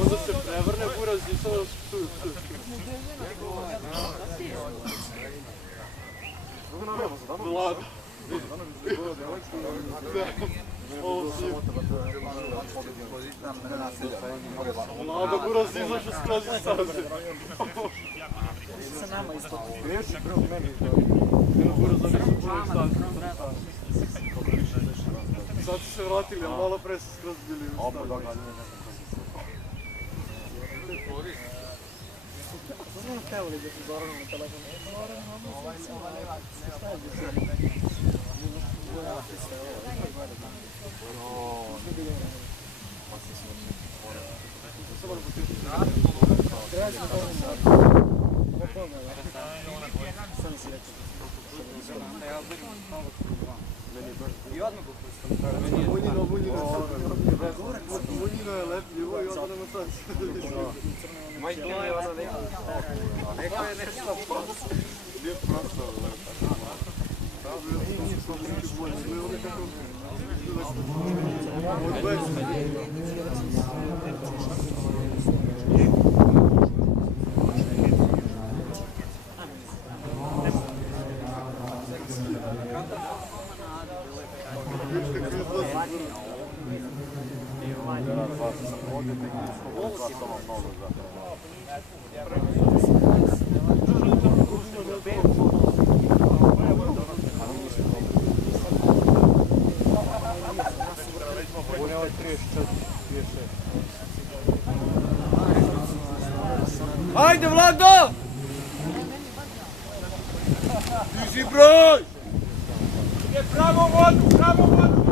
onda se prevrne buraz i sada psuju. Vlada. Vlada buraz izašao skroz iz staze. Sa nama isto. Neši prvo meni. Buraz da nisu puno iz staze. Sad su se vratili, a malo pre su skroz bili u staze. Znam htjeli da su Zoran na telefonu. Šta je bilo? Munjino je lepljivo i onda nema sad. Majke mi je ono neko je nešto prosto. Nije prosto, lepo. Ajde, Vlado! Diži broj! Pravo vodu!